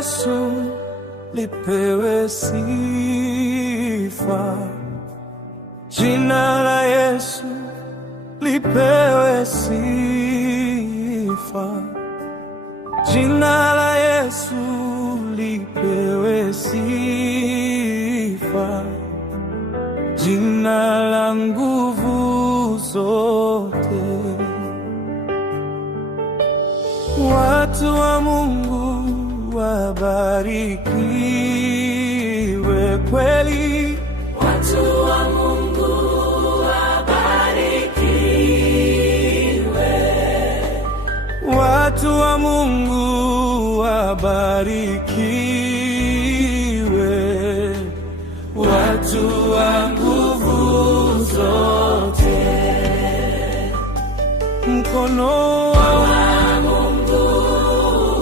Yesu lipewe sifa. Jina la Yesu lipewe sifa. Jina la Yesu lipewe sifa. Jina la nguvu zote. Watu wa Mungu wabarikiwe kweli. Watu wa Mungu wabarikiwe. Watu wa Mungu wabarikiwe. Watu wa nguvu zote. Mkono wa Mungu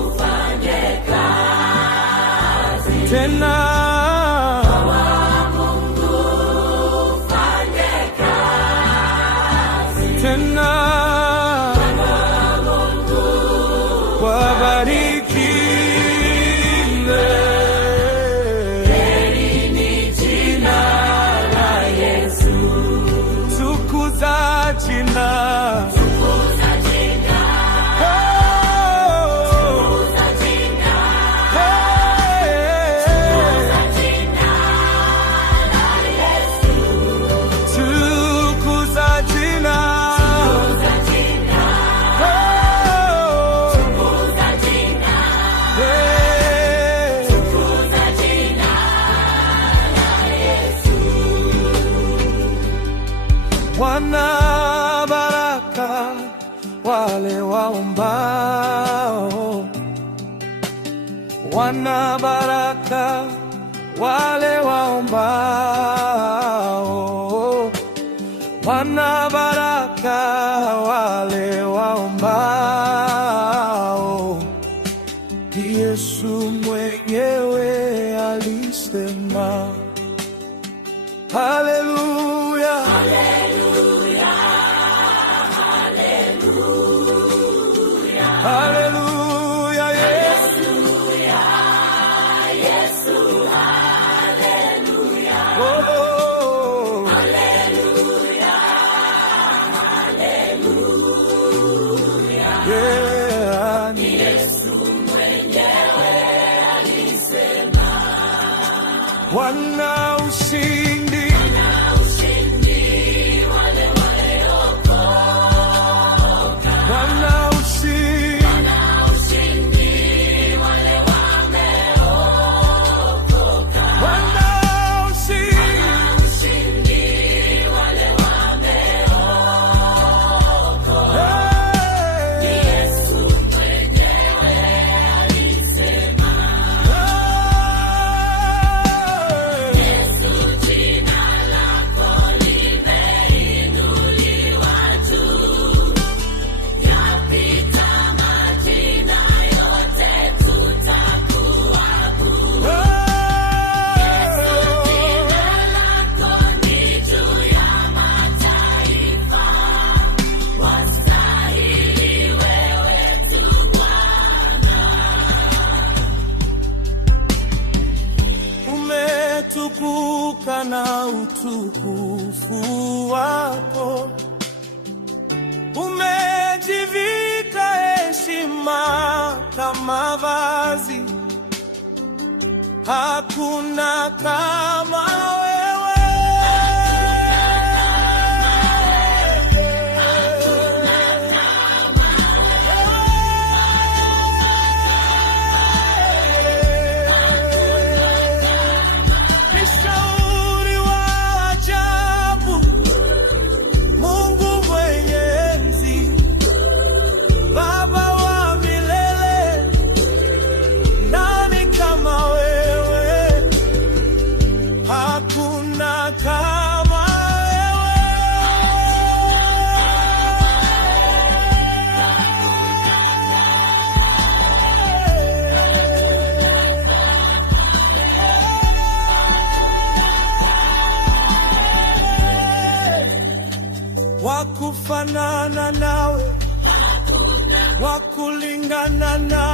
ufanye kazi tena. Mungu ufanye kazi Tena Mungu wabarikiwe. heri ni jina la Yesu. Tukuza jina. Tukuza jina, tukuza jina, tukuza jina la Yesu. Tukuza jina. Tukuza jina, tukuza jina, tukuza jina la Yesu. Wana baraka wale waombao. Wana baraka wale waombao. Wana baraka wale waombao. Yesu mwenyewe alisema. Haleluya, Haleluya, haleluya, haleluya. Yesu, Yesu, haleluya, oh, haleluya, haleluya. yeah. Yesu mwenyewe alisema. Wana ushindi, Na ushindi wale waliokoka. wana ushindi, Na ushindi wale wameokoka. wana ushindi. Na ushindi wale wameokoka. Hey. Yesu mwenyewe alisema. Yesu jina lako limeinuliwa juu. Yapita majina yote tutakuabudu. Yesu jina lako ni juu ya mataifa. Wastahili wewe tu Bwana. Umetukuka na utukufu wako. Umejivika heshima kama vazi. Hakuna kama wewe. Mshauri wa ajabu, Mungu mwenye enzi, Baba wa milele, nani kama wewe? Hakuna kama wewe. Wakufanana nawe, wakulingana nawe.